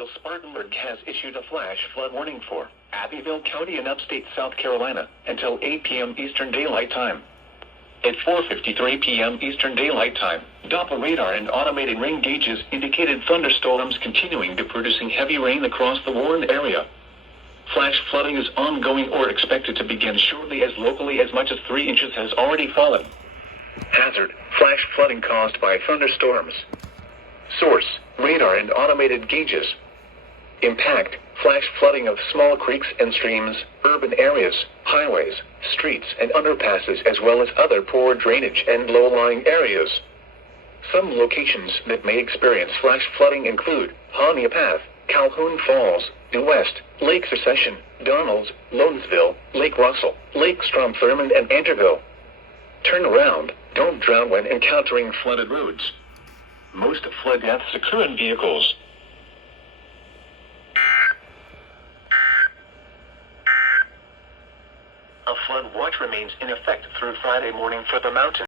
Abbeville-Spartanburg has issued a flash flood warning for Abbeville County in upstate South Carolina until 8 p.m. Eastern Daylight Time. At 4:53 p.m. Eastern Daylight Time, Doppler radar and automated rain gauges indicated thunderstorms continuing to producing heavy rain across the Warren area. Flash flooding is ongoing or expected to begin shortly, as locally as much as 3 inches has already fallen. Hazard: flash flooding caused by thunderstorms. Source: radar and automated gauges. Impact: flash flooding of small creeks and streams, urban areas, highways, streets and underpasses, as well as other poor drainage and low-lying areas. Some locations that may experience flash flooding include Hania Path, Calhoun Falls, New West, Lake Secession, Donalds, Lonesville, Lake Russell, Lake Strom-Thurmond, and Anderville. Turn around. Don't drown when encountering flooded roads. Most flood deaths occur in vehicles. A flood watch remains in effect through Friday morning for the mountains.